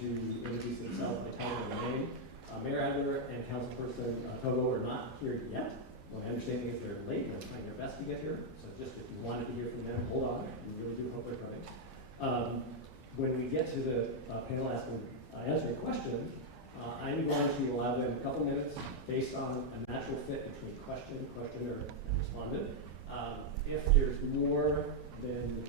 to introduce himself by telling his name. Mayor Adler and Councilperson Togo are not here yet. Well, my understanding is they're late and they're trying their best to get here. So just if you wanted to hear from them, hold on. We really do hope they're coming. When we get to the panel answering questions, I'm going to allow them a couple minutes based on a natural fit between questioner, and respondent. If there's more than,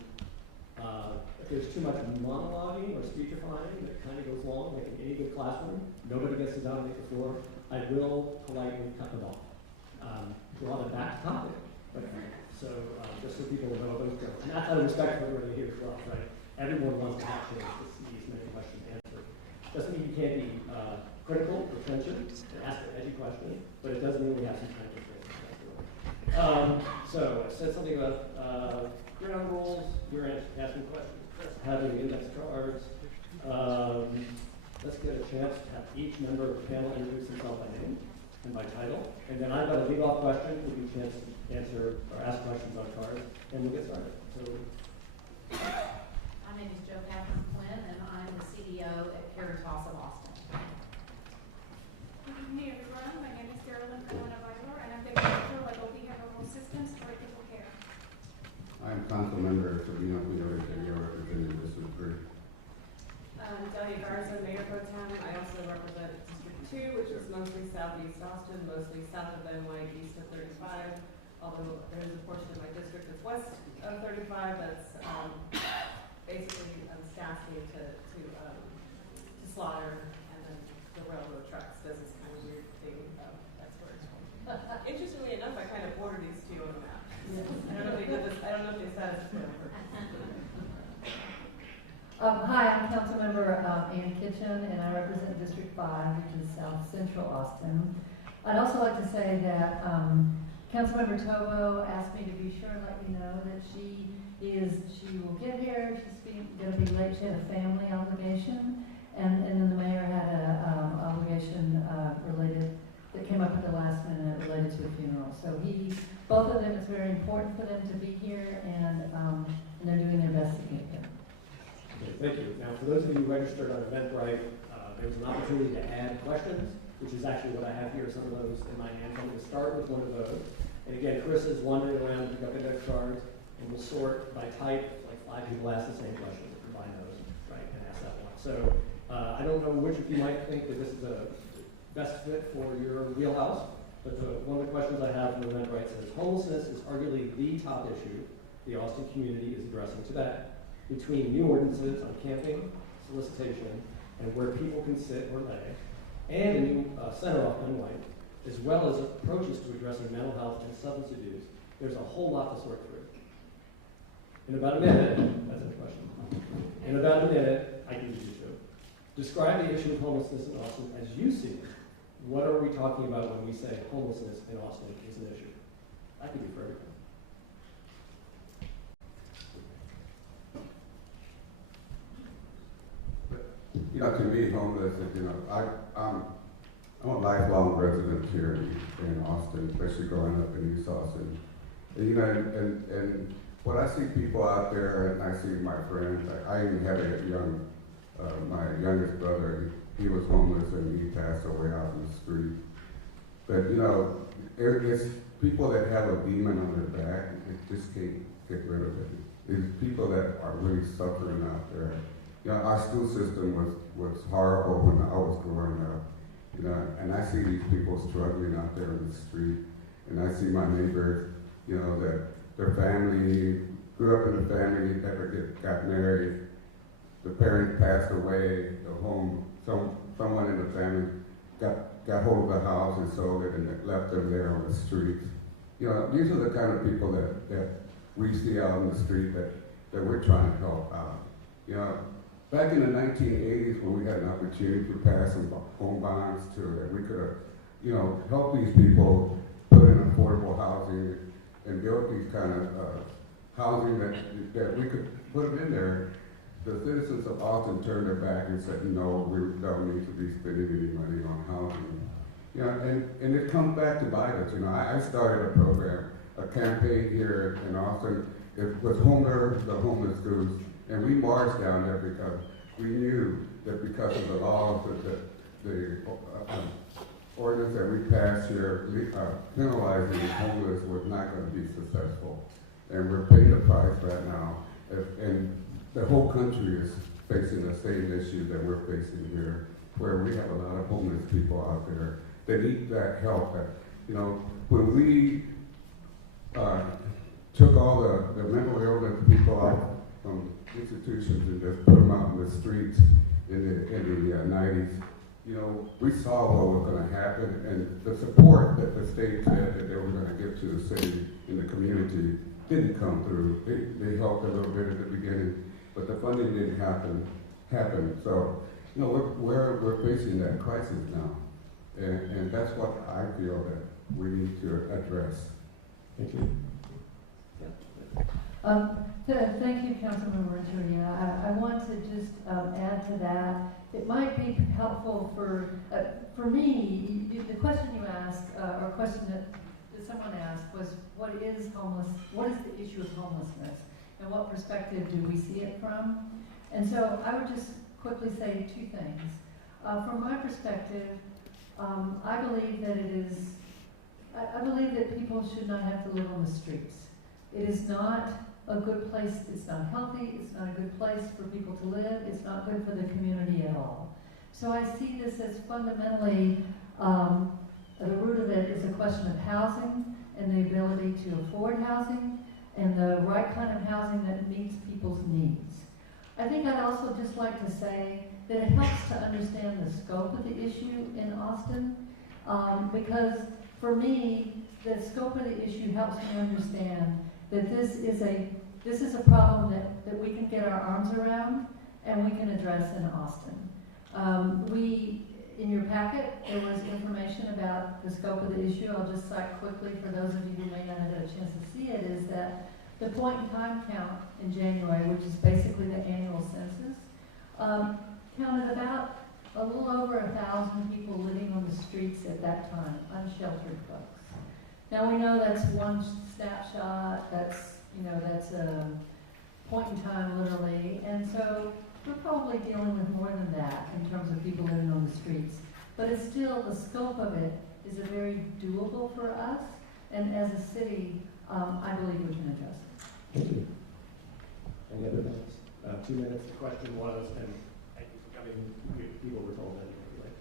if there's too much monologuing or speechifying that kind of goes long, like in any good classroom, nobody gets to dominate the floor, I will politely cut them off. Draw them back to topic. So just so people know those go. And that's out of respect for everybody here as well, right? Everyone wants to have a chance to see as many questions answered. Doesn't mean you can't be critical or trenchant and ask an edgy question, but it does mean we have some time to think. So I said something about ground rules. You're asking questions. Having index cards. Let's get a chance to have each member of the panel introduce himself by name and by title. And then I've got a lead-off question. We'll give you a chance to answer or ask questions on cards, and we'll get started. So. My name is Jo Catherine Quinn, and I'm the CEO at Caritas of Austin. Good evening, everyone. My name is Carolyn Advisor, and I'm the Director of Adult Behavioral Systems for Critical Care. I'm Council Member Sabina Puyol, representing District 3. Delia Garza, Mayor Pro Tem. I also represent District 2, which is mostly southeast Austin, mostly south of NY, east of 35. Although there is a portion of my district that's west of 35 that's basically Stassney to Slaughter, and then the railroad tracks does this kind of weird thing. That's where it's from. Interestingly enough, I kind of ordered these two on the map. I don't know if they did this. I don't know if they said it. Hi, I'm Councilmember Ann Kitchen, and I represent District 5, which is South Central Austin. I'd also like to say that Councilmember Tovo asked me to be sure and let you know that she will get here. She's going to be late. She had a family obligation, and then the mayor had an obligation related that came up at the last minute related to the funeral. So both of them, it's very important for them to be here, and they're doing their best to get here. Okay, thank you. Now, for those of you who registered on Eventbrite, there's an opportunity to add questions, which is actually what I have here, some of those in my hands. I'm going to start with one of those. And again, Chris is wandering around to pick up index cards, and we'll sort by type. Like 5 people ask the same question, if you combine those, right, and ask that one. So I don't know which of you might think that this is the best fit for your wheelhouse, but one of the questions I have from Eventbrite says, homelessness is arguably the top issue the Austin community is addressing today. Between new ordinances on camping, solicitation, and where people can sit or lay, and a new center off NY, as well as approaches to addressing mental health and substance abuse, there's a whole lot to sort through. In about a minute, that's a question. In about a minute, I can do two. Describe the issue of homelessness in Austin as you see it. What are we talking about when we say homelessness in Austin is an issue? That could be for everything. You know, to me, homeless is, I'm a lifelong resident here in Austin, especially growing up in East Austin. And, and when I see people out there, and I see my friends, I even had my youngest brother, he was homeless and he passed away out in the street. But, it's people that have a demon on their back, and just can't get rid of it. It's people that are really suffering out there. Our school system was horrible when I was growing up, and I see these people struggling out there in the street, and I see my neighbors, that their family, grew up in a family, never got married, the parents passed away, someone in the family got hold of the house and sold it and left them there on the streets. These are the kind of people that we see out on the street that we're trying to help out. Back in the 1980s, when we had an opportunity to pass some home bonds that we could have, helped these people put in affordable housing and build these kind of housing that we could put them in there, the citizens of Austin turned their back and said, no, we don't need to be spending any money on housing. And it comes back to bite us. I started a program, a campaign here in Austin. It was the Homeless Goose. And we marched down there because we knew that because of the laws the ordinance that we passed here penalizing the homeless was not going to be successful. And we're paying the price right now. And the whole country is facing the same issue that we're facing here, where we have a lot of homeless people out there that need that help. You know, when we took all the mental illness people out from institutions and just put them out in the streets in the 90s, you know, we saw what was going to happen, and the support that the state said that they were going to give to the city and the community didn't come through. They helped a little bit at the beginning, but the funding didn't happen. So, you know, we're facing that crisis now, and that's what I feel that we need to address. Thank you. Thank you, Councilmember Renteria. I want to just add to that. It might be helpful for me. The question you asked, or question that someone asked, was what is the issue of homelessness, and what perspective do we see it from? And so I would just quickly say two things. From my perspective, I believe that I believe that people should not have to live on the streets. It is not a good place, it's not healthy, it's not a good place for people to live, it's not good for the community at all. So I see this as fundamentally, the root of it is a question of housing and the ability to afford housing and the right kind of housing that meets people's needs. I think I'd also just like to say that it helps to understand the scope of the issue in Austin, because for me, the scope of the issue helps me understand that this is a problem that we can get our arms around and we can address in Austin. In your packet, there was information about the scope of the issue. I'll just cite quickly for those of you who may not have had a chance to see it, is that the point in time count in January, which is basically the annual census, counted about a little over 1,000 people living on the streets at that time, unsheltered folks. Now we know that's one snapshot, that's a point in time literally, and so we're probably dealing with more than that in terms of people living on the streets. But it's still, the scope of it is a very doable for us, and as a city, I believe we can address it. Thank you. Any other things? 2 minutes. The question was, and thank you for coming, people were told that anyway.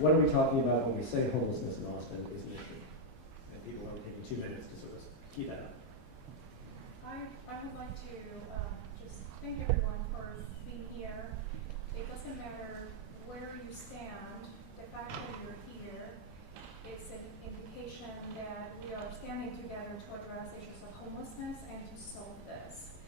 What are we talking about when we say homelessness in Austin is an issue? And people are taking 2 minutes to sort of keep that up. I would like to just thank everyone for being here. It doesn't matter where you stand, the fact that you're here is an indication that we are standing together to address issues of homelessness and to solve this.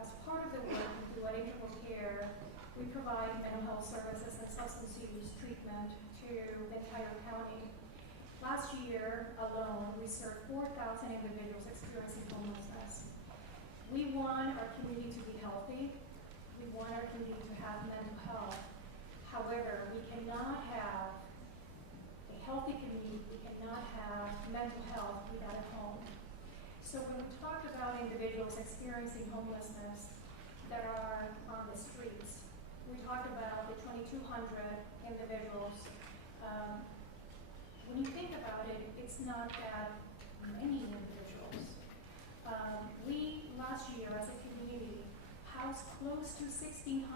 As part of the work we do at Integral Care, we provide mental health services and substance use treatment to the entire county. Last year alone, we served 4,000 individuals experiencing homelessness. We want our community to be healthy. We want our community to have mental health. However, we cannot have a healthy community, we cannot have mental health without a home. So when we talk about individuals experiencing homelessness that are on the streets, we talk about the 2,200 individuals. When you think about it, it's not that many individuals. We, last year as a community, housed close to 1,600,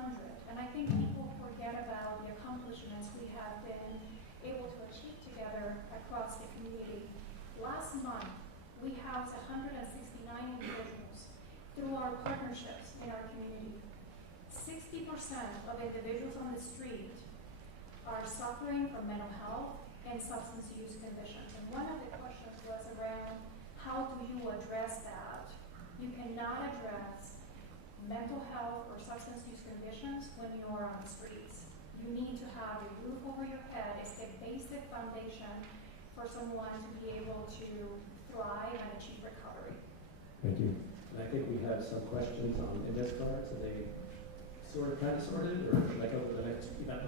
and I think people forget about the accomplishments we have been able to achieve together across the community. Last month, we housed 169 individuals through our partnerships in our community. 60% of individuals on the street are suffering from mental health and substance use conditions. And one of the questions was around, how do you address that? You cannot address mental health or substance use conditions when you are on the streets. You need to have a roof over your head. It's the basic foundation for someone to be able to thrive and achieve recovery. Thank you. And I think we have some questions on index cards. Are they kind of sorted, or should I go to the next event?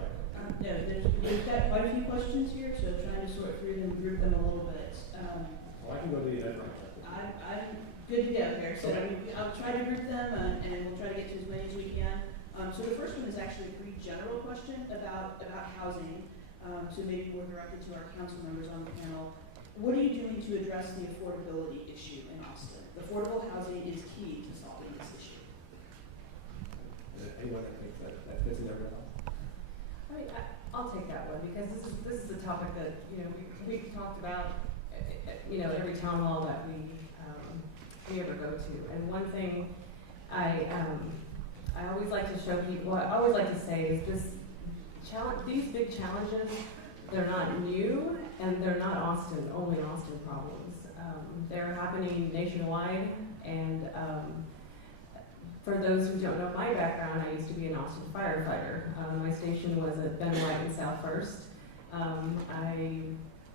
No, we've got quite a few questions here, so trying to sort through them, group them a little bit. Well, I can go to the event. I good to go here. So I'll try to group them, and we'll try to get to as many as we can. So the first one is actually a pretty general question about housing. So maybe more directed to our council members on the panel. What are you doing to address the affordability issue in Austin? Affordable housing is key to solving this issue. Anyone that thinks that fits in there well? I mean, I'll take that one because this is a topic that we've talked about every town hall that we ever go to. And one thing I always like to show people, I always like to say is these big challenges, they're not new and they're not only Austin problems. They're happening nationwide, and for those who don't know my background, I used to be an Austin firefighter. My station was at Ben White and South First. I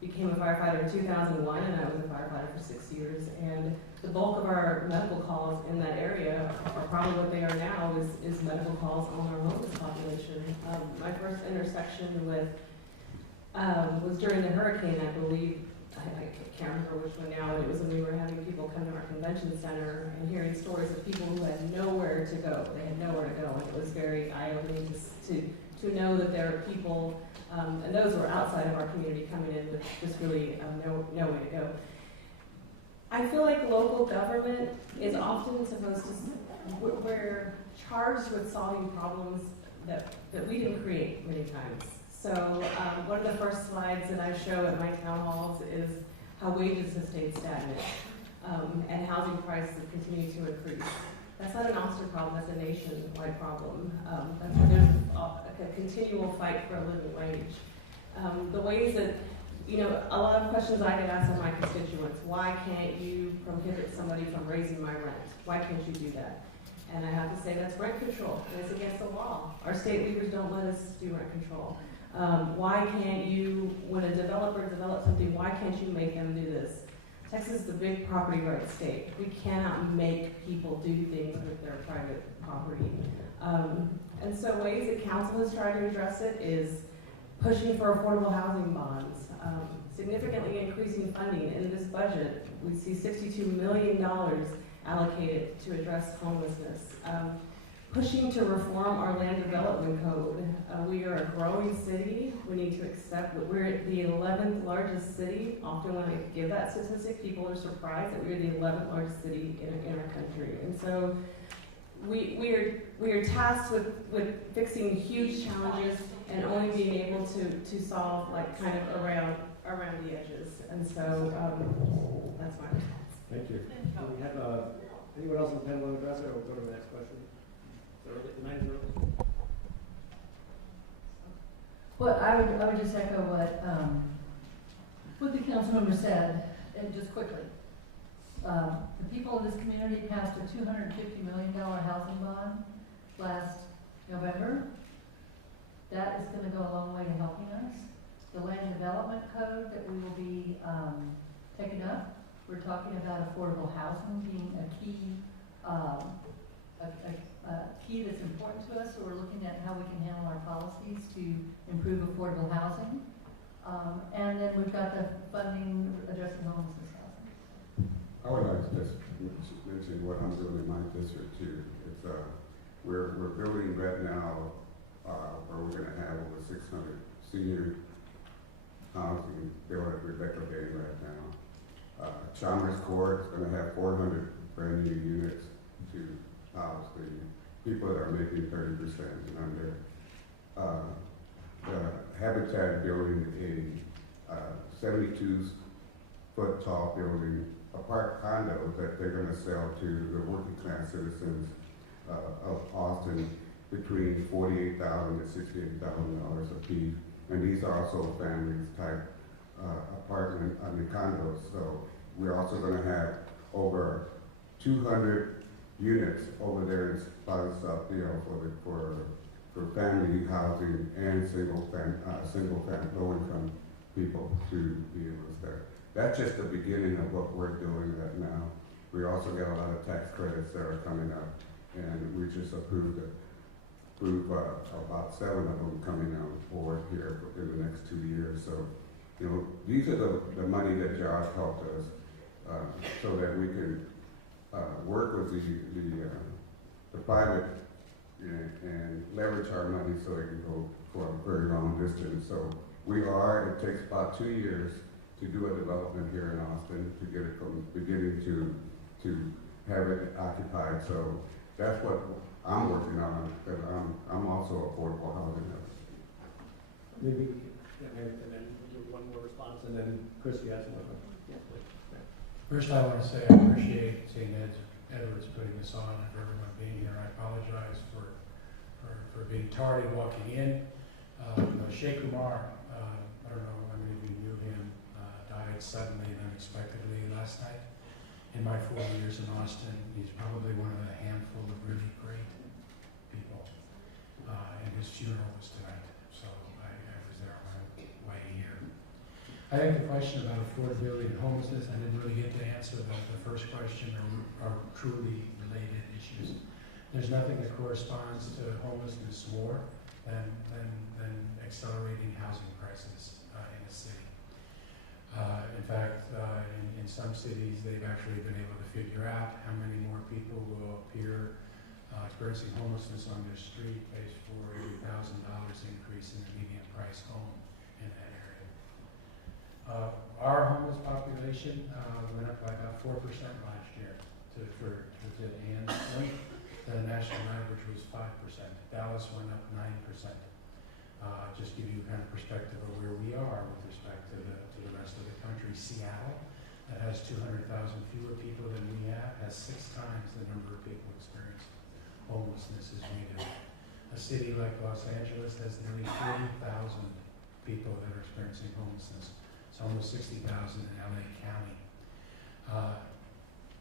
became a firefighter in 2001, and I was a firefighter for 6 years. And the bulk of our medical calls in that area are probably what they are now is medical calls on our homeless population. My first intersection with was during the hurricane, I believe. I can't remember which one now, but it was when we were having people come to our convention center and hearing stories of people who had nowhere to go. They had nowhere to go, and it was very eye-opening to know that there are people, and those were outside of our community coming in with just really no way to go. I feel like local government is often supposed to, we're charged with solving problems that we didn't create many times. So one of the first slides that I show at my town halls is how wages have stayed stagnant and housing prices continue to increase. That's not an Austin problem, that's a nationwide problem. There's a continual fight for a living wage. The ways that, a lot of questions I get asked of my constituents, why can't you prohibit somebody from raising my rent? Why can't you do that? And I have to say that's rent control, and it's against the law. Our state leaders don't let us do rent control. Why can't you, when a developer develops something, why can't you make them do this? Texas is a big property rights state. We cannot make people do things with their private property. And so ways that council has tried to address it is pushing for affordable housing bonds, significantly increasing funding. In this budget, we see $62 million allocated to address homelessness. Pushing to reform our land development code. We are a growing city. We need to accept that we're the 11th largest city. Often when I give that statistic, people are surprised that we're the 11th largest city in our country. And so we are tasked with fixing huge challenges and only being able to solve like kind of around the edges. And so that's my response. Thank you. Do we have anyone else on the panel want to address it, or we'll go to the next question? Well, I would just echo what the council member said, and just quickly. The people of this community passed a $250 million housing bond last November. That is going to go a long way to helping us. The land development code that we will be taking up, we're talking about affordable housing being a key key that's important to us, so we're looking at how we can handle our policies to improve affordable housing. And then we've got the funding addressing homelessness housing. I would like to just mention what I'm doing in my district too. It's we're building right now where we're going to have over 600 senior housing built at Rebecca Bay right now. Chalmers Court is going to have 400 brand new units to house the people that are making 30% and under. The Habitat building a 72-foot tall building, apart condos that they're going to sell to the working class citizens of Austin between $48,000 to $68,000 a piece. And these are also families type apartment, condos. So we're also going to have over 200 units over there in South Deal for family housing and single family low income people to be able to start. That's just the beginning of what we're doing right now. We also got a lot of tax credits that are coming up, and we just approved about 7 of them coming on board here in the next 2 years. So, these are the money that Josh helped us so that we can work with the private and leverage our money so it can go for a very long distance. So it takes about 2 years to do a development here in Austin to get it from beginning to have it occupied. So that's what I'm working on, because I'm also affordable housing. Maybe, and then we'll do one more response, and then Chris, you have some more questions. Yes, please. First, I want to say I appreciate St. Edward's putting this on and for everyone being here. I apologize for being tardy walking in. Sheikh Umar, I don't know how many of you knew him, died suddenly and unexpectedly last night. In my 4 years in Austin, he's probably one of a handful of really great people. And his funeral was tonight, so I was there on my way here. I think the question about affordability and homelessness, I didn't really get to answer the first question, are truly related issues. There's nothing that corresponds to homelessness more than accelerating housing prices in a city. In fact, in some cities, they've actually been able to figure out how many more people will appear experiencing homelessness on their street based for every $1,000 increase in the median price home in that area. Our homeless population went up by about 4% last year to the end point. The national average was 5%. Dallas went up 9%. Just give you kind of perspective of where we are with respect to the rest of the country. Seattle, that has 200,000 fewer people than we have, has 6 times the number of people experiencing homelessness as we do. A city like Los Angeles has nearly 40,000 people that are experiencing homelessness. It's almost 60,000 in LA County.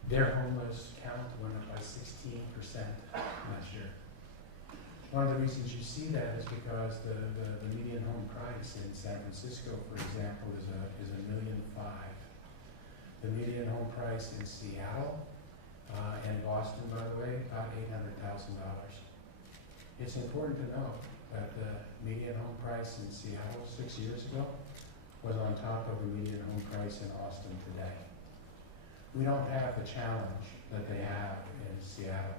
Their homeless count went up by 16% last year. One of the reasons you see that is because the median home price in San Francisco, for example, is $1.5 million. The median home price in Seattle and Boston, by the way, about $800,000. It's important to note that the median home price in Seattle 6 years ago was on top of the median home price in Austin today. We don't have the challenge that they have in Seattle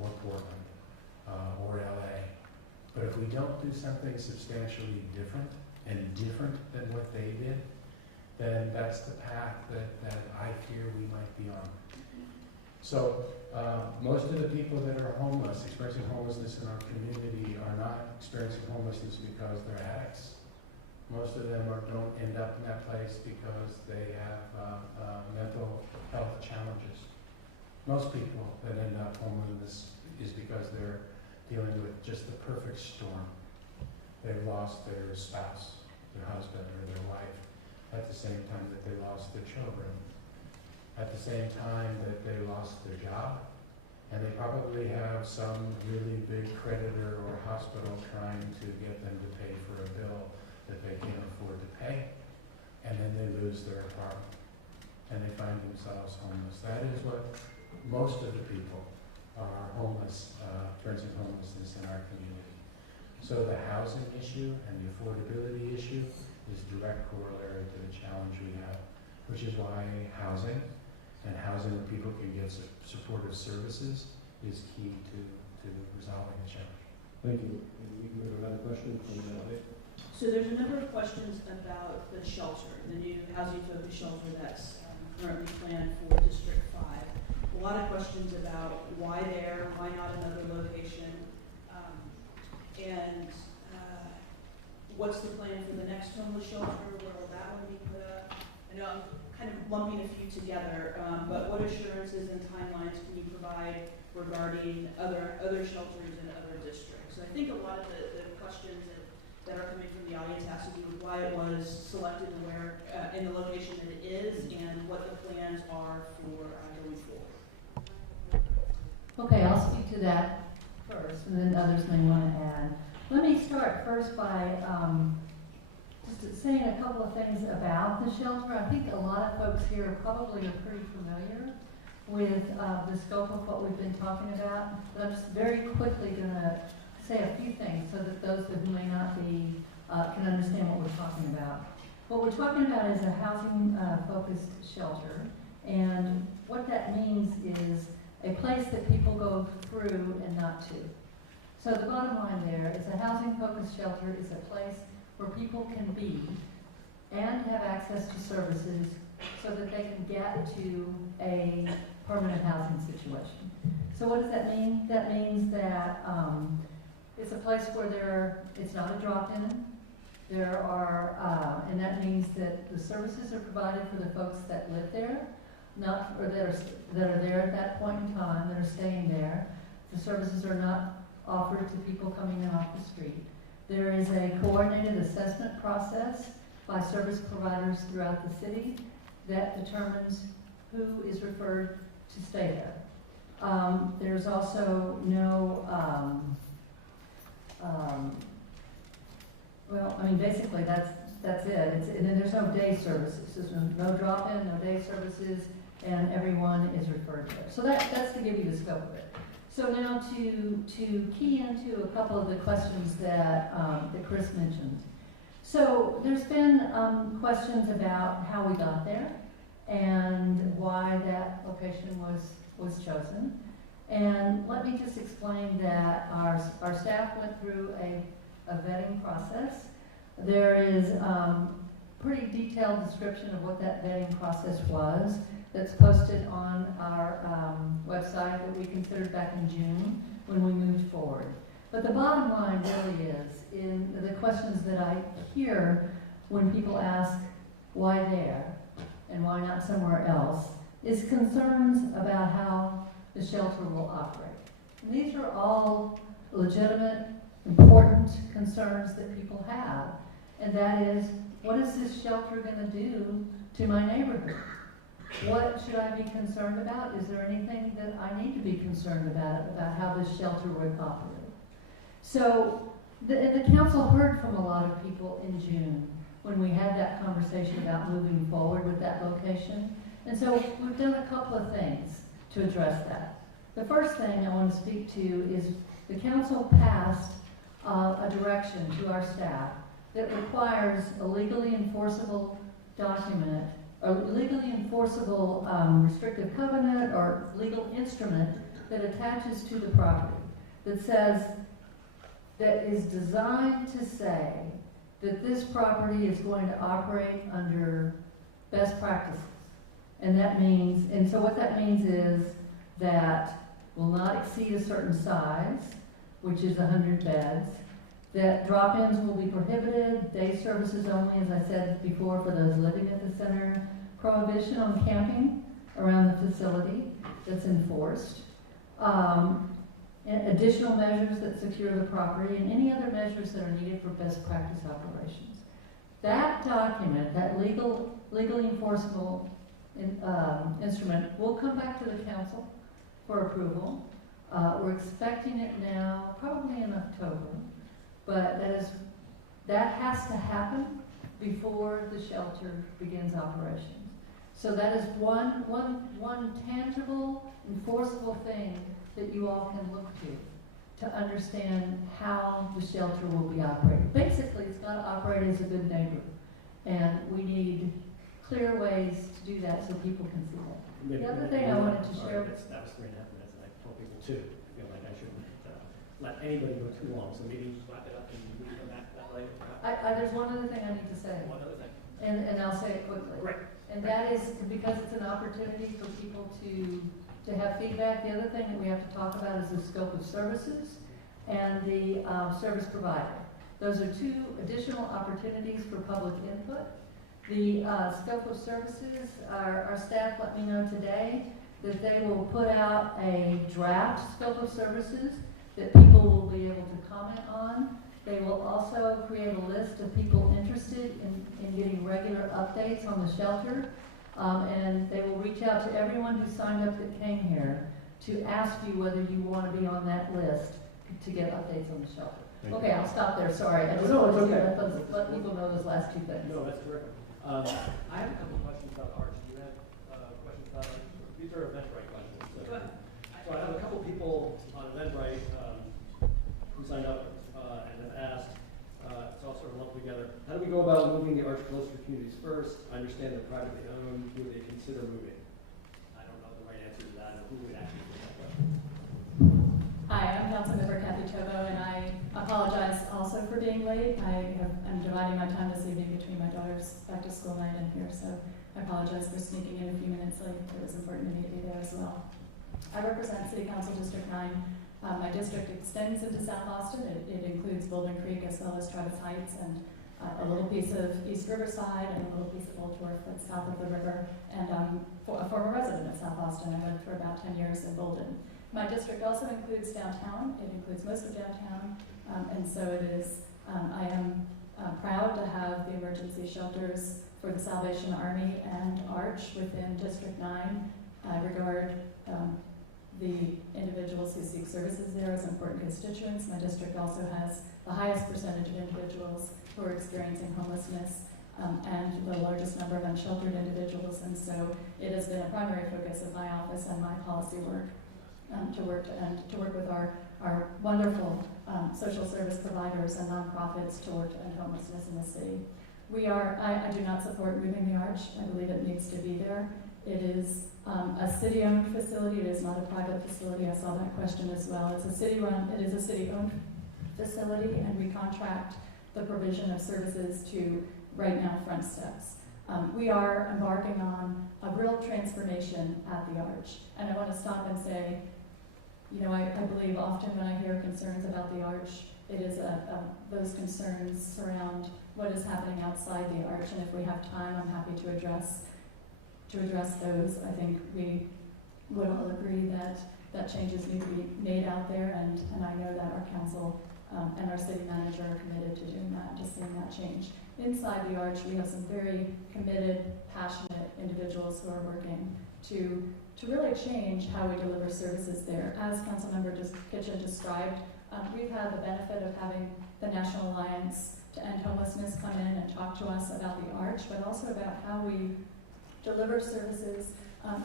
or Portland or LA. But if we don't do something substantially different and different than what they did, then that's the path that I fear we might be on. So most of the people that are homeless, experiencing homelessness in our community, are not experiencing homelessness because they're addicts. Most of them don't end up in that place because they have mental health challenges. Most people that end up homeless is because they're dealing with just the perfect storm. They've lost their spouse, their husband, or their wife at the same time that they lost their children, at the same time that they lost their job, and they probably have some really big creditor or hospital trying to get them to pay for a bill that they can't afford to pay, and then they lose their apartment, and they find themselves homeless. That is what most of the people are homeless, experiencing homelessness in our community. So the housing issue and the affordability issue is direct corollary to the challenge we have, which is why housing and housing where people can get supportive services is key to resolving the challenge. Thank you. And we can go to another question from the audience. So there's a number of questions about the shelter, the new housing-focused shelter that's currently planned for District 5. A lot of questions about why there, why not another location, and what's the plan for the next homeless shelter, where will that one be put up? I know I'm kind of lumping a few together, but what assurances and timelines can you provide regarding other shelters in other districts? So I think a lot of the questions that are coming from the audience has to do with why it was selected and where, in the location that it is, and what the plans are for going forward. Okay, I'll speak to that first, and then others may want to add. Let me start first by just saying a couple of things about the shelter. I think a lot of folks here probably are pretty familiar with the scope of what we've been talking about, but I'm just very quickly going to say a few things so that those who may not be can understand what we're talking about. What we're talking about is a housing-focused shelter, And what that means is a place that people go through and not to. So the bottom line there is a housing-focused shelter is a place where people can be and have access to services so that they can get to a permanent housing situation. So what does that mean? That means that it's a place where it's not a drop-in. There are, and that means that the services are provided for the folks that live there, or that are there at that point in time, that are staying there. The services are not offered to people coming in off the street. There is a coordinated assessment process by service providers throughout the city that determines who is referred to stay there. There's also no, well, I mean, basically that's it. And then there's no day services. There's no drop-in, no day services, and everyone is referred there. So that's to give you the scope of it. So now to key into a couple of the questions that Chris mentioned. So there's been questions about how we got there and why that location was chosen. And let me just explain that our staff went through a vetting process. There is pretty detailed description of what that vetting process was that's posted on our website that we considered back in June when we moved forward. But the bottom line really is, in the questions that I hear when people ask why there and why not somewhere else, is concerns about how the shelter will operate. And these are all legitimate, important concerns that people have. And that is, what is this shelter going to do to my neighborhood? What should I be concerned about? Is there anything that I need to be concerned about how this shelter would operate? So the council heard from a lot of people in June when we had that conversation about moving forward with that location. And so we've done a couple of things to address that. The first thing I want to speak to is the council passed a direction to our staff that requires a legally enforceable document, a legally enforceable restrictive covenant or legal instrument that attaches to the property that says, that is designed to say that this property is going to operate under best practices. And that means, and so what that means is that will not exceed a certain size, which is 100 beds, that drop-ins will be prohibited, day services only, as I said before, for those living at the center, prohibition on camping around the facility that's enforced, additional measures that secure the property, and any other measures that are needed for best practice operations. That document, that legally enforceable instrument, will come back to the council for approval. We're expecting it now, probably in October, but that has to happen before the shelter begins operations. So that is one tangible, enforceable thing that you all can look to understand how the shelter will be operated. Basically, it's got to operate as a good neighbor, and we need clear ways to do that so people can see that. The other thing I wanted to share. That was 3.5 minutes, and I told people too. I feel like I shouldn't let anybody go too long, so maybe wrap it up and we can come back to that later. There's one other thing I need to say. One other thing. And I'll say it quickly. Great. And that is because it's an opportunity for people to have feedback. The other thing that we have to talk about is the scope of services and the service provider. Those are two additional opportunities for public input. The scope of services, our staff let me know today that they will put out a draft scope of services that people will be able to comment on. They will also create a list of people interested in getting regular updates on the shelter. And they will reach out to everyone who signed up that came here to ask you whether you want to be on that list to get updates on the shelter. Okay, I'll stop there, sorry. I just wanted to let people know those last two things. No, that's terrific. I have a couple of questions about Arch. Do you have questions about Arch? These are Eventbrite questions. So I have a couple people on Eventbrite who signed up and have asked, it's all sort of lumped together. How do we go about moving the Arch closer to communities first? I understand they're privately owned. Who they consider moving? who would actually take that question. Hi, I'm Councilmember Kathy Tovo, and I apologize also for being late. I'm dividing my time this evening between my daughter's back-to-school night and here, so I apologize for sneaking in a few minutes late. It was important to me to be there as well. I represent City Council District 9. My district extends into South Austin. It includes Bouldin Creek as well as Travis Heights and a little piece of East Riverside and a little piece of Old Torf that's south of the river. And I'm a former resident of South Austin. I lived for about 10 years in Bouldin. My district also includes downtown. It includes most of downtown. And so it is, I am proud to have the emergency shelters for the Salvation Army and Arch within District 9. I regard the individuals who seek services there as important constituents. My district also has the highest percentage of individuals who are experiencing homelessness and the largest number of unsheltered individuals. And so it has been a primary focus of my office and my policy work to work with our wonderful social service providers and nonprofits to work to end homelessness in the city. I do not support moving the Arch. I believe it needs to be there. It is a city-owned facility. It is not a private facility. I saw that question as well. It is a city-owned facility, and we contract the provision of services to, right now, Front Steps. We are embarking on a real transformation at the Arch. And I want to stop and say, I believe often when I hear concerns about the Arch, it is those concerns surround what is happening outside the Arch. And if we have time, I'm happy to address those. I think we would all agree that changes need to be made out there, and I know that our council and our city manager are committed to doing that, to seeing that change. Inside the Arch, we have some very committed, passionate individuals who are working to really change how we deliver services there. As Councilmember Kitchen described, we've had the benefit of having the National Alliance to End Homelessness come in and talk to us about the Arch, but also about how we deliver services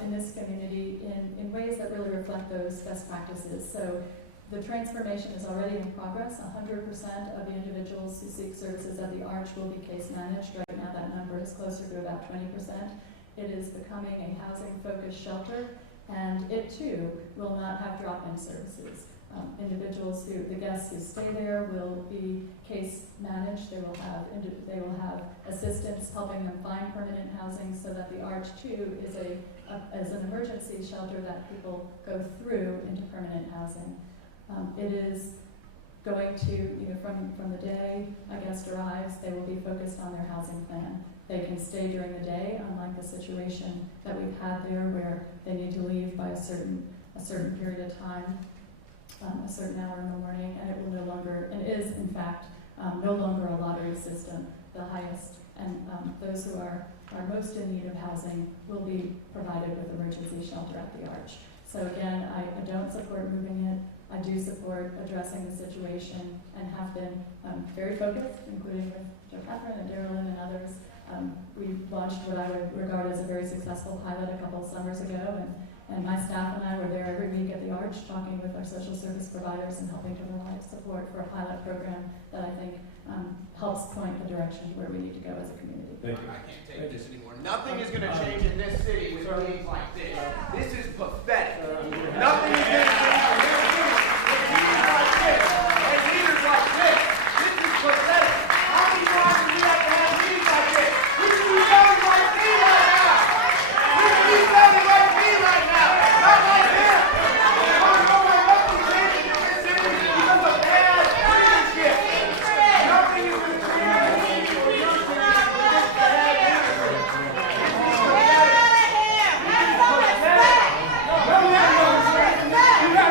in this community in ways that really reflect those best practices. So the transformation is already in progress. 100% of the individuals who seek services at the Arch will be case managed. Right now that number is closer to about 20%. It is becoming a housing-focused shelter, and it too will not have drop-in services. The guests who stay there will be case managed. They will have assistance helping them find permanent housing, so that the Arch too is an emergency shelter that people go through into permanent housing. It is going to, from the day a guest arrives, they will be focused on their housing plan. They can stay during the day, unlike the situation that we've had there where they need to leave by a certain period of time, a certain hour in the morning, and it will no longer, and is in fact no longer a lottery system. The highest and those who are most in need of housing will be provided with emergency shelter at the Arch. So again, I don't support moving it. I do support addressing the situation and have been very focused, including with Joe Catherine and Darylyn and others. We launched what I would regard as a very successful pilot a couple of summers ago, and my staff and I were there every week at the Arch talking with our social service providers and helping to provide support for a pilot program that I think helps point the direction where we need to go as a community. Thank you. I can't take this anymore. Nothing is going to change in this city with things like this. This is pathetic. Nothing is going to change in this city with leaders like this. And leaders like this. This is pathetic. How many times do we have to have meetings like this? We should be sounding like me right now. We should be sounding like me right now. Not like him. I don't know why nothing changes in this city because of bad leadership. Nothing is going to change in this city. You got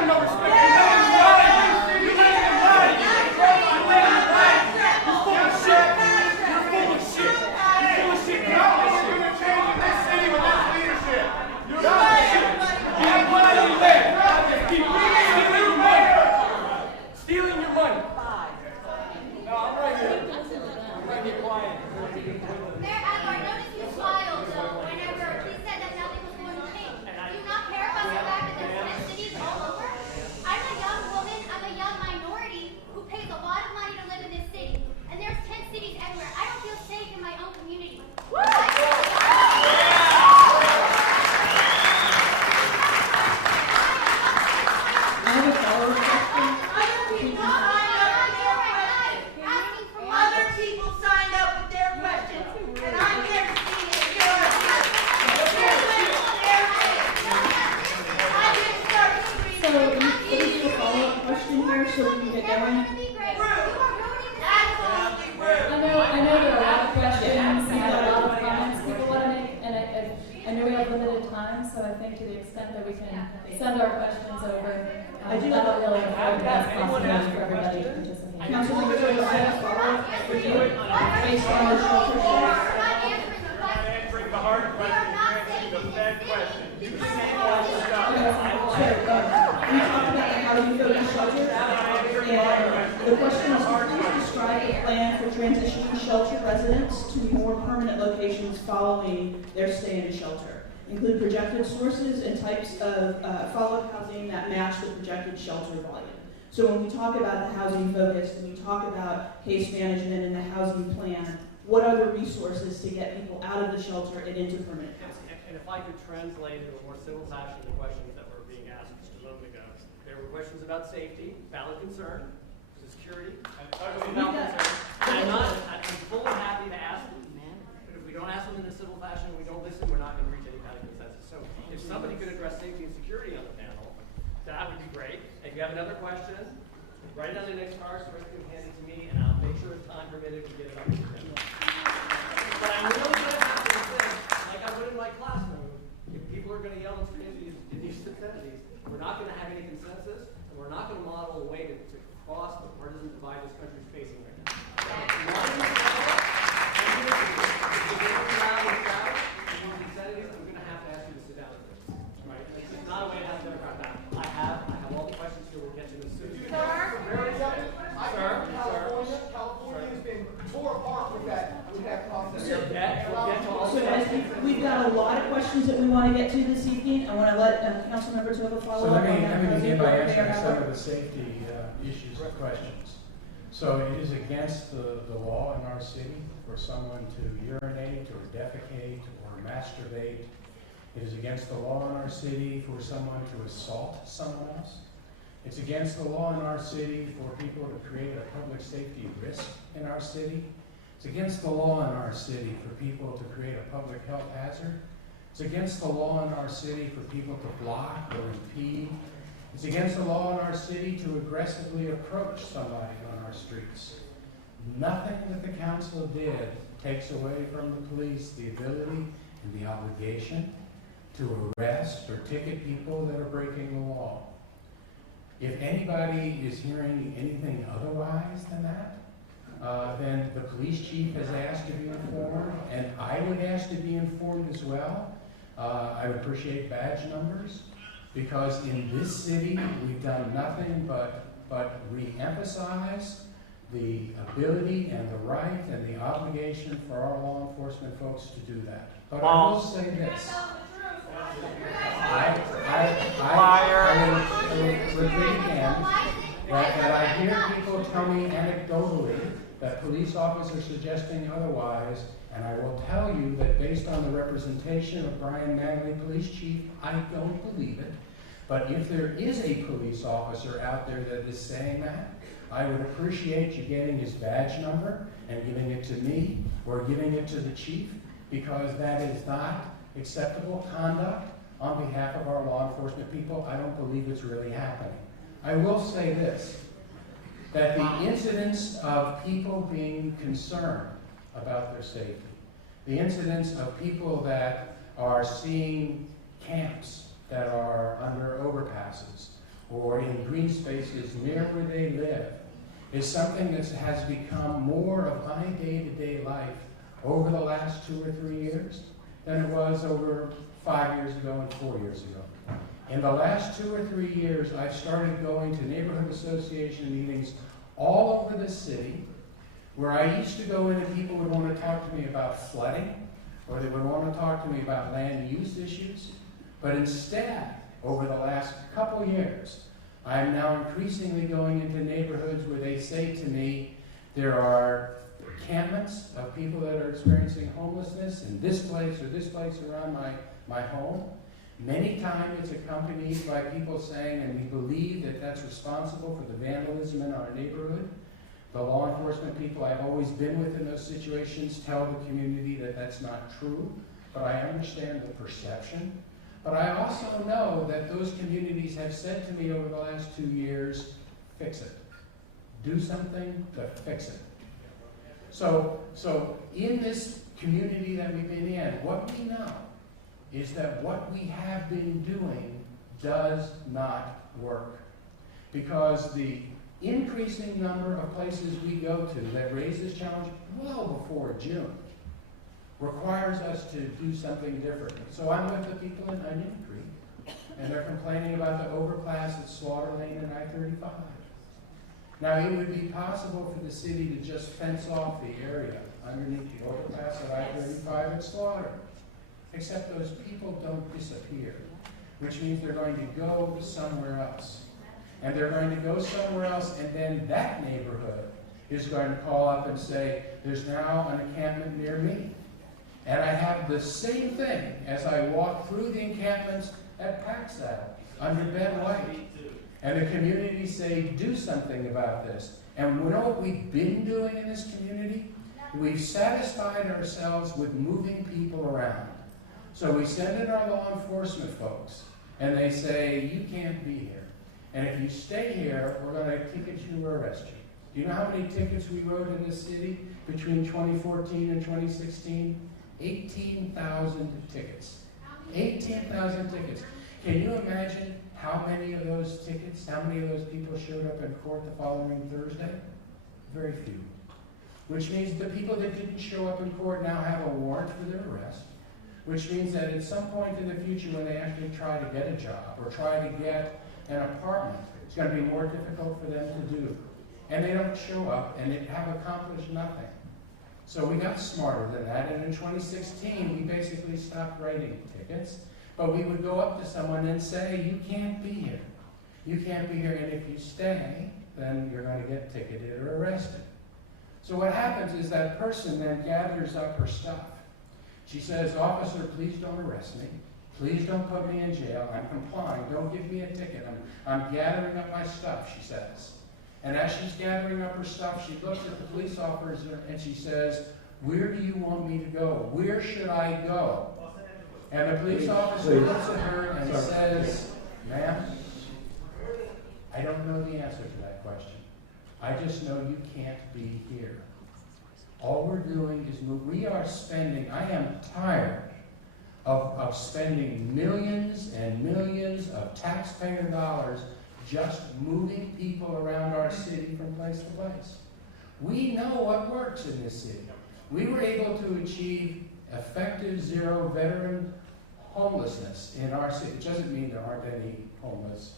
think to the extent that we can send our questions over, I do that'll have- really Have afford the best anyone possibility ask for a everybody to question? participate. Councilman Tovo, I have a follow-up for you. Based on the shelter You're law. not answering the question. answering the hard We are not saying the this Fed is question. city. You Because say we all are- the stuff. So, we talked about the housing focused shelter, and the question is, please describe the plan for transitioning shelter residents to more permanent locations following their stay in a shelter. Include projected sources and types of follow-up housing that match the projected shelter volume. So when we talk about the housing focus, and we talk about case management and the housing plan, what are the resources to get people out of the shelter and into permanent housing? And if I could translate in a more civil fashion the questions that were being asked just a moment ago. There were questions about safety, valid concern, security, and totally valid concern. I'm fully happy to ask them, but if we don't ask them in a civil fashion, we don't listen, we're not going to reach any kind of consensus. So if somebody could address safety and security on the panel, that would be great. If you have another question, write it on the next card, so you can hand it to me, and I'll make sure if time permitted, we get it on the agenda. But I'm really going to have to say, like I would in my classroom, if people are going to yell and scream in these obscenities, we're not going to have any consensus, and we're not going to model a way to cross the partisan divide this country is facing right now. I'm going to have to ask you to sit down. Right? It's just not a way to have democrat now. I have all the questions here. We'll get to this soon. California has been tore apart with that concept. So guys, we've got a lot of questions that we want to get to this evening. I want to let Councilmember Tovo follow So up on that. let me begin by Mayor answering some Howard. of the safety issues and questions. So it is against the law in our city for someone to urinate or defecate or masturbate. It is against the law in our city for someone to assault someone else. It's against the law in our city for people to create a public safety risk in our city. It's against the law in our city for people to create a public health hazard. It's against the law in our city for people to block or impede. It's against the law in our city to aggressively approach somebody on our streets. Nothing that the council did takes away from the police the ability and the obligation to arrest or ticket people that are breaking the law. If anybody is hearing anything otherwise than that, then the police chief has asked to be informed, and I would ask to be informed as well. I would appreciate badge numbers, because in this city, we've done nothing but re-emphasize the ability and the right and the obligation for our law enforcement folks to do that. But I will say this. I will repeat again that I hear people tell me anecdotally that police officers suggesting otherwise, and I will tell you that based on the representation of Brian Manley, police chief, I don't believe it. But if there is a police officer out there that is saying that, I would appreciate you getting his badge number and giving it to me or giving it to the chief, because that is not acceptable conduct on behalf of our law enforcement people. I don't believe it's really happening. I will say this, that the incidence of people being concerned about their safety, the incidence of people that are seeing camps that are under overpasses or in green spaces near where they live, is something that has become more of my day-to-day life over the last 2 or 3 years than it was over 5 years ago and 4 years ago. In the last 2 or 3 years, I've started going to neighborhood association meetings all over the city, where I used to go in and people would want to talk to me about flooding, or they would want to talk to me about land use issues. But instead, over the last couple years, I'm now increasingly going into neighborhoods where they say to me, there are encampments of people that are experiencing homelessness in this place or this place around my home. Many times it's accompanied by people saying, and we believe that that's responsible for the vandalism in our neighborhood. The law enforcement people I've always been with in those situations tell the community that that's not true, but I understand the perception. But I also know that those communities have said to me over the last 2 years, fix it. Do something to fix it. So in this community that we've been in, what we know is that what we have been doing does not work. Because the increasing number of places we go to that raise this challenge well before June requires us to do something different. So I'm with the people in Onion Creek, and they're complaining about the overpass at Slaughter Lane and I-35. Now, it would be possible for the city to just fence off the area underneath the overpass at I-35 at Slaughter. Except those people don't disappear, which means they're going to go somewhere else. And they're going to go somewhere else, and then that neighborhood is going to call up and say, there's now an encampment near me. And I have the same thing as I walk through the encampments at Paxal under Ben White. And the community say, do something about this. And you know what we've been doing in this community? We've satisfied ourselves with moving people around. So we send in our law enforcement folks, and they say, you can't be here. And if you stay here, we're going to ticket you or arrest you. Do you know how many tickets we wrote in this city between 2014 and 2016? 18,000 tickets. 18,000 tickets. Can you imagine how many of those tickets, how many of those people showed up in court the following Thursday? Very few. Which means the people that didn't show up in court now have a warrant for their arrest. Which means that at some point in the future when they actually try to get a job or try to get an apartment, it's going to be more difficult for them to do. And they don't show up and they have accomplished nothing. So we got smarter than that, and in 2016 we basically stopped writing tickets, but we would go up to someone and say, you can't be here. You can't be here, and if you stay, then you're going to get ticketed or arrested. So what happens is that person then gathers up her stuff. She says, officer, please don't arrest me. Please don't put me in jail. I'm complying. Don't give me a ticket. I'm gathering up my stuff, she says. And as she's gathering up her stuff, she looks at the police officer and she says, where do you want me to go? Where should I go? And the police officer looks at her and says, ma'am, I don't know the answer to that question. I just know you can't be here. All we're doing is we are spending, I am tired of spending millions and millions of taxpayer dollars just moving people around our city from place to place. We know what works in this city. We were able to achieve effective zero veteran homelessness in our city. It doesn't mean there aren't any homeless,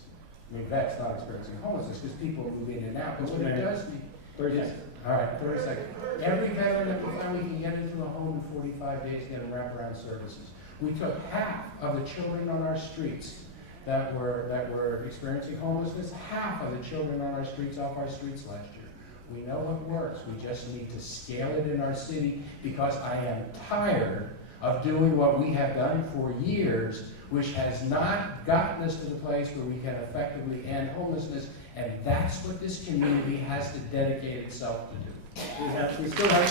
vets not experiencing homelessness because people move in and out. But what it does mean, 30 seconds. all right, 30 seconds. Every veteran that we found we can get into a home in 45 days, get them wraparound services. We took half of the children on our streets that were experiencing homelessness, half of the children on our streets off our streets last year. We know what works. We just need to scale it in our city because I am tired of doing what we have done for years, which has not gotten us to the place where we can effectively end homelessness, and that's what this community has to dedicate itself to do. We still have